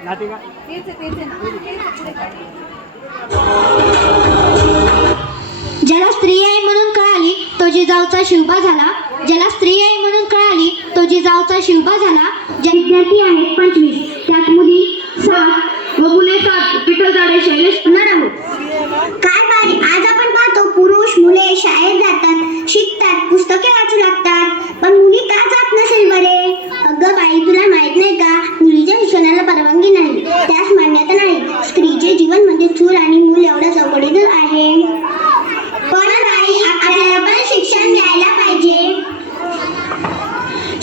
ज्याला स्त्री आहे म्हणून कळाली तो जिजाऊचा शिवबा झाला. ज्याला स्त्री आहे म्हणून कळाली तो जिजाऊचा शिवबा झाला. ज्या विद्यार्थी आहेत 25 त्यात मुली 7 व मुले 7 पिठो जाडे शैलेश होणार आहोत. काय बाई, आज आपण पाहतो पुरुष मुले शाळेत जातात, शिकतात, पुस्तके वाचू लागतात, पण मुली का जात नसेल बरे? अगं बाई, तुला माहित नाही का, मुलीच्या शिक्षणाला परवानगी नाही, त्यास मान्यता नाही. स्त्रीचे जीवन म्हणजे चूल आणि मूल एवढं चौकटीतच आहे. पण बाई, आपल्याला पण शिक्षण घ्यायला पाहिजे.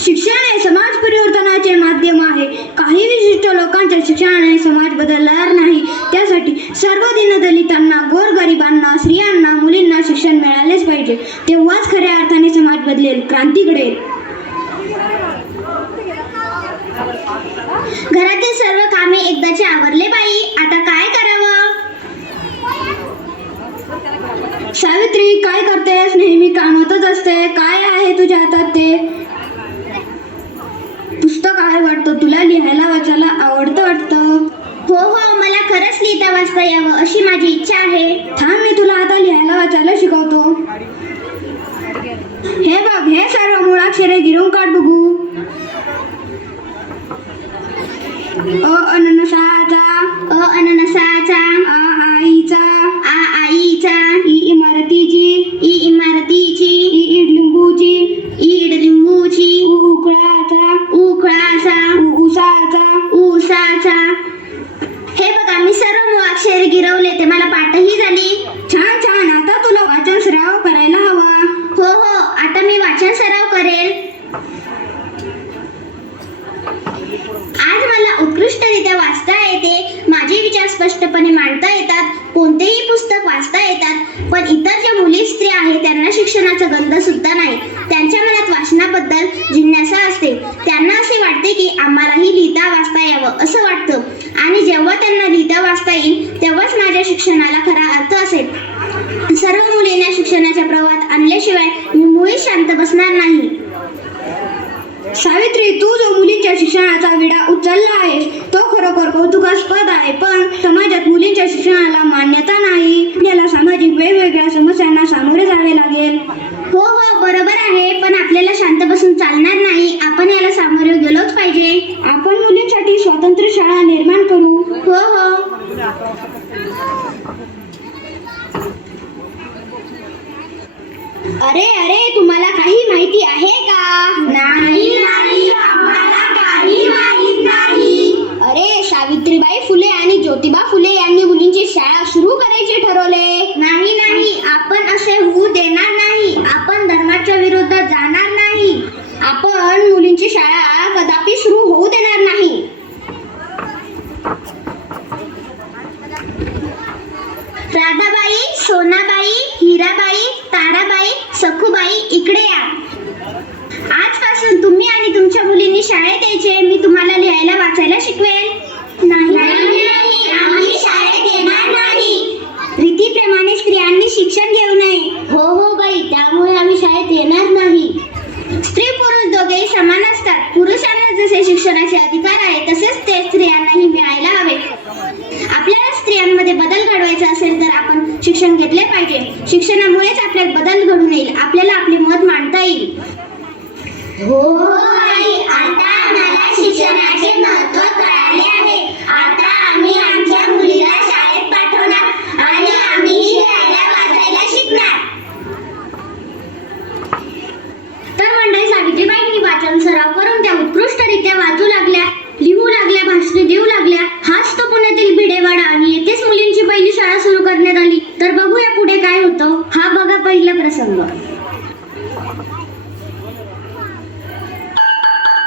शिक्षण हे समाज परिवर्तनाचे माध्यम आहे. काही विशिष्ट लोकांच्या शिक्षणाने समाज बदलणार नाही. त्यासाठी सर्व दीनदलितांना, गोरगरिबांना, स्त्रियांना, मुलींना शिक्षण मिळालेच पाहिजे. तेव्हाच खऱ्या अर्थाने समाज बदलेल, क्रांती घडेल. घरातील सर्व कामे एकदाचे आवरले बाई, आता काय करावं? सावित्री, काय करतेस? नेहमी कामातच असते. काय आहे तुझ्या हातात ते? पुस्तक आहे वाटतं. तुला लिहायला वाचायला आवडतं वाटतं. हो, मला खरंच लिहिता वाचता यावं अशी माझी इच्छा आहे. थांब, मी तुला आता लिहायला वाचायला शिकवतो. हे बघ, हे सर्व मुळाक्षरे गिरवून काढ बघू. अ अननसाचा, अ अननसाचा, आ आईचा, आ आईचा, ई इमारतीची, ई इमारतीची, ई इडलिंबूची, ई इडलिंबूची, उ उकळाचा, उकळाचा, उ उसाचा, ऊसाचा. हे बघा, मी सर्व मुळाक्षरे गिरवले, ते मला पाठही झाली. छान छान. आता तुला वाचन सराव करायला हवा. हो, आता मी वाचन सराव करेल. आज मला उत्कृष्टरित्या वाचता येते, माझे विचार स्पष्टपणे मांडता येतात, कोणतेही पुस्तक वाचता येतात. पण इतर ज्या मुली स्त्री आहेत त्यांना शिक्षणाचा गंध सुद्धा नाही. त्यांच्या मनात वाचनाबद्दल जिज्ञासा असते. त्यांना असे वाटते की आम्हालाही लिहिता वाचता यावं असं वाटतं. आणि जेव्हा त्यांना लिहिता वाचता येईल तेव्हाच माझ्या शिक्षणाला खरा अर्थ असेल. सर्व मुलींना शिक्षणाच्या प्रवाहात आणल्याशिवाय मी मुळीच शांत बसणार नाही. सावित्री, तू जो मुलींच्या शिक्षणाचा विडा उचलला आहेस तो खरोखर कौतुकास्पद आहे. पण समाजात मुलींच्या शिक्षणाला मान्यता नाही. आपल्याला सामाजिक वेगवेगळ्या समस्यांना सामोरे जावे लागेल. हो, बरोबर आहे, पण आपल्याला शांत बसून चालणार नाही. आपण याला सामोरे गेलोच पाहिजे. आपण मुलींसाठी स्वतंत्र शाळा निर्माण करू. हो. अरे, तुम्हाला काही माहिती आहे का? नाही, आम्हाला काही माहित नाही. अरे, सावित्रीबाई फुले आणि ज्योतिबा फुले यांनी मुलींची शाळा सुरू करायचे ठरवले. नाही, आपण असे होऊ देणार नाही. आपण धर्माच्या विरोधात जाणार नाही. आपण मुलींची शाळा कदापि सुरू होऊ देणार नाही. राधाबाई, सोनाबाई, हिराबाई, ताराबाई, सखूबाई, इकडे या. आजपासून तुम्ही आणि तुमच्या मुलींनी शाळेत यायचे. मी तुम्हाला लिहायला वाचायला शिकवेल. नाही, आम्ही शाळेत येणार नाही. रीतीप्रमाणे स्त्रियांनी शिक्षण घेऊ नये. हो बाई, त्यामुळे आम्ही शाळेत येणार नाही. स्त्री पुरुष दोघेही समान असतात. पुरुषांना जसे शिक्षणाचे अधिकार आहे तसेच ते स्त्रियांनाही मिळायला हवे. आपल्याला स्त्रियांमध्ये बदल घडवायचा असेल तर आपण शिक्षण घेतले पाहिजे. शिक्षणामुळेच आपल्यात बदल घडून येईल. आपल्याला आपले मत मांडता येईल. हो आई, आता आम्हाला शिक्षणाचे महत्त्व कळाले आहे. आता आम्ही आमच्या मुलीला शाळेत पाठवणार आणि आम्हीही लिहायला वाचायला शिकणार. तर मंडळी, सावित्रीबाईंनी वाचन सराव करून त्या उत्कृष्टरित्या वाचू लागल्या, लिहू लागल्या, भाषणे देऊ लागल्या. हाच तो पुण्यातील भिडेवाडा आणि येथेच मुलींची पहिली शाळा सुरू करण्यात आली. तर बघूया पुढे काय होतं. हा बघा, पहिला प्रसंग. सावित्रीबाई फुले आणि ज्योतिबा फुले यांनी मुलींची शाळा सुरू केली. 1 पुण्यातील भिडेवाडा येथे मुलींची पहिली शाळा सुरू करण्यात आली. तर बघूया पुढे काय होतं. हा बघा पहिला प्रसंग.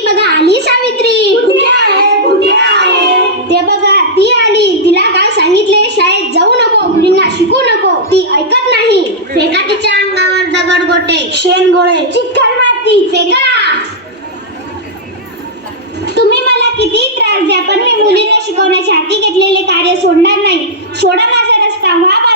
ती बघा आली सावित्री. कुठे आहे कुठे आहे? ते बघा ती आली. तिला काय सांगितले? शाळेत जाऊ नको, मुलींना शिकू नको. ती ऐकत नाही. फेका तिच्या अंगावर दगडगोटे, शेणगोळे, चिखल माती फेका. तुम्ही मला किती त्रास द्या, पण मी मुलींना शिकवण्याचे हाती घेतलेले कार्य सोडणार नाही. सोडा माझा रस्ता, व्हा